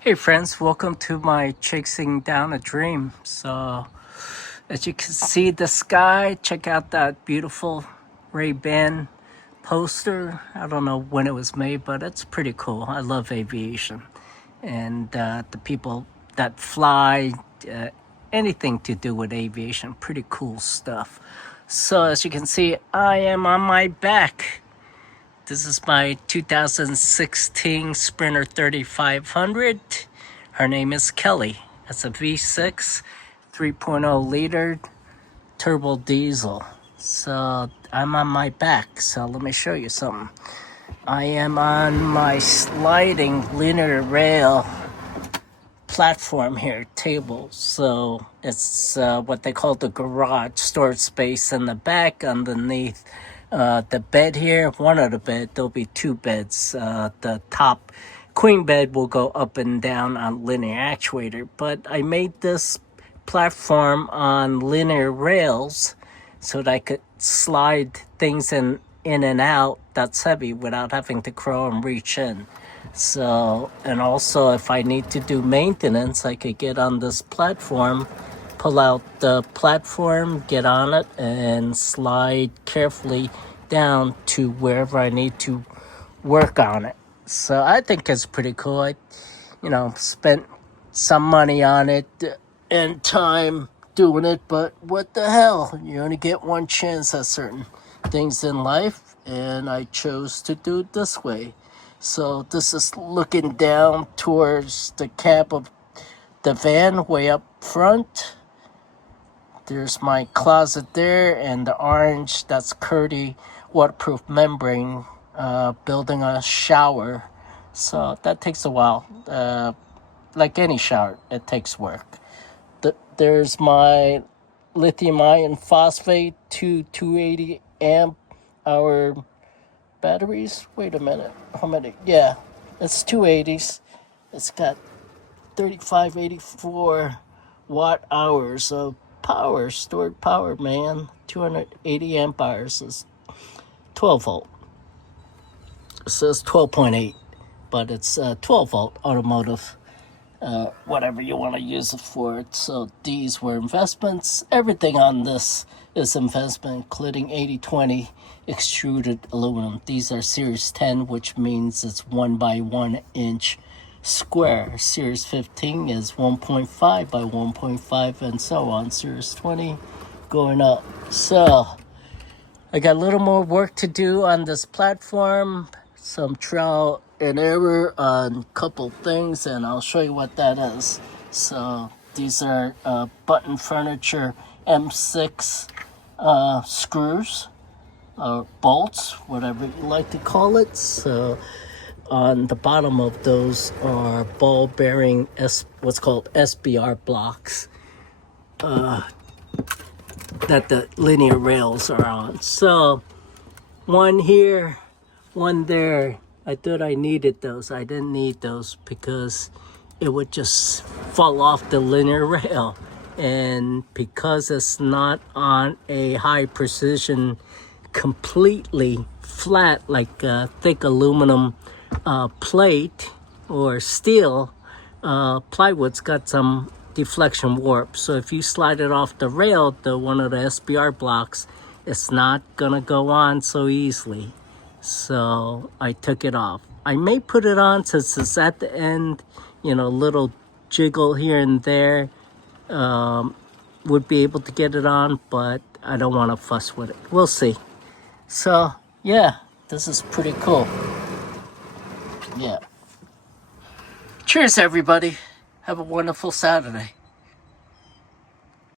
Hey friends, welcome to my Chasing Down a Dream. So, as you can see the sky, check out that beautiful Ray-Ban poster. I don't know when it was made, but it's pretty cool. I love aviation. And the people that fly, uh, anything to do with aviation, pretty cool stuff. So, as you can see, I am on my back. This is my 2016 Sprinter 3500. Her name is Kelly. It's a V6 3.0 liter turbo diesel. So I'm on my back. So let me show you something. I am on my sliding linear rail platform here, table. So it's what they call the garage, storage space in the back underneath the bed here. One of the bed, there'll be two beds. The top queen bed will go up and down on linear actuator, but I made this platform on linear rails so that I could slide things in and out that's heavy without having to crawl and reach in. So, and also if I need to do maintenance, I could get on this platform, pull out the platform, get on it, and slide carefully down to wherever I need to work on it. So I think it's pretty cool. I, spent some money on it and time doing it, but what the hell? You only get one chance at certain things in life, and I chose to do it this way. So this is looking down towards the cab of the van way up front. There's my closet there, and the orange, that's Curdy waterproof membrane, building a shower. So that takes a while. Like any shower, it takes work. There's my lithium iron phosphate, two 280 amp hour batteries. Wait a minute, how many? Yeah, it's 280s. It's got 3584 watt hours of power, stored power, man. 280 amp hours is 12 volt. It says 12.8, but it's 12 volt automotive, whatever you want to use it for. So these were investments. Everything on this is investment, including 80/20 extruded aluminum. These are Series 10, which means it's 1 by 1 inch square. Series 15 is 1.5 by 1.5, and so on. Series 20 going up. So I got a little more work to do on this platform, some trial and error on a couple things, and I'll show you what that is. So these are button furniture M6 screws or bolts, whatever you like to call it. So on the bottom of those are ball bearing what's called SBR blocks that the linear rails are on. So one here, one there. I thought I needed those. I didn't need those because it would just fall off the linear rail. And because it's not on a high precision, completely flat, like thick aluminum plate or steel, plywood's got some deflection warp. So if you slide it off the rail, one of the SBR blocks, it's not gonna go on so easily. So I took it off. I may put it on since it's at the end, little jiggle here and there, would be able to get it on, but I don't want to fuss with it. We'll see. So yeah, this is pretty cool. Yeah. Cheers, everybody. Have a wonderful Saturday.